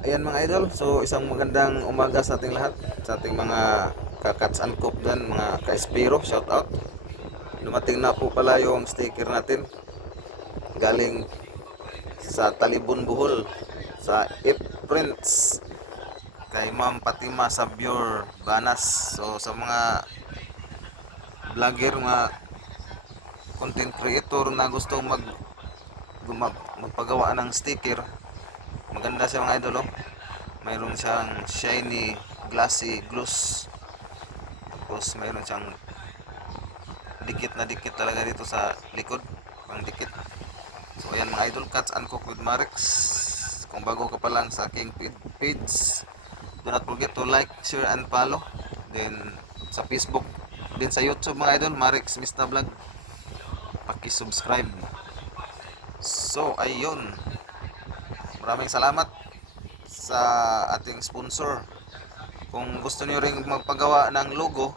Ayan mga idol, so isang magandang umaga sa ating lahat, sa ating mga kakats and cook dyan, mga ka-espiro, shout out. Dumating na po pala yung sticker natin, galing sa Talibon Bohol, sa Prints, kay Ma'am Fatima Sabior Banas. So sa mga vlogger, mga content creator na gusto magpagawa ng sticker, maganda siya mga idol, oh. Mayroon siyang shiny, glassy gloss. Tapos mayroon siyang dikit na dikit talaga dito sa likod, pang dikit. So ayan mga idol, Cats and Cook with Marix. Kung bago ka pa lang sa aking page, do not forget to like, share, and follow. Then sa Facebook, din sa YouTube mga idol, Marix Mista Vlog, paki-subscribe. So ayun, maraming salamat sa ating sponsor. Kung gusto niyo ring magpagawa ng logo,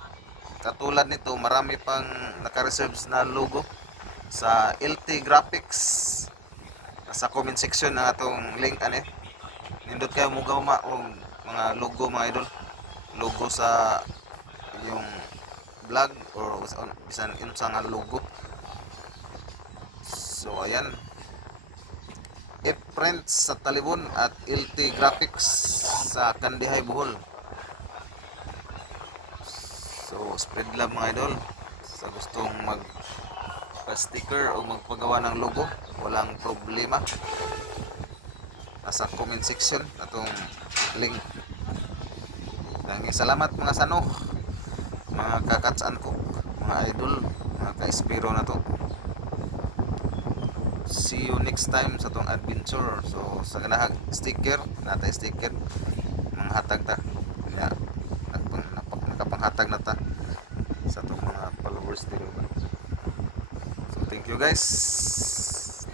katulad nito, marami pang naka-reserves na logo sa LT Graphics. Sa comment section ng atong link nindot kayo mo gawma og mga logo mga idol. Logo sa yung vlog or bisan unsa nga logo. So ayan, Prints sa Talibon at LT Graphics sa Kandihay Bohol. So spread love mga idol sa gustong sticker o magpagawa ng logo, walang problema. Nasa comment section atong link. Maraming salamat mga sano, mga kakatsan ko, mga idol, mga ka-espiro na to. See you next time sa tong adventure. So sa ganahag sticker, natay sticker, mga hatag ta. Ya, nakapanghatag na ta sa tong mga followers din. So thank you guys.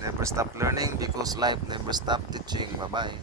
Never stop learning because life never stop teaching. Bye bye.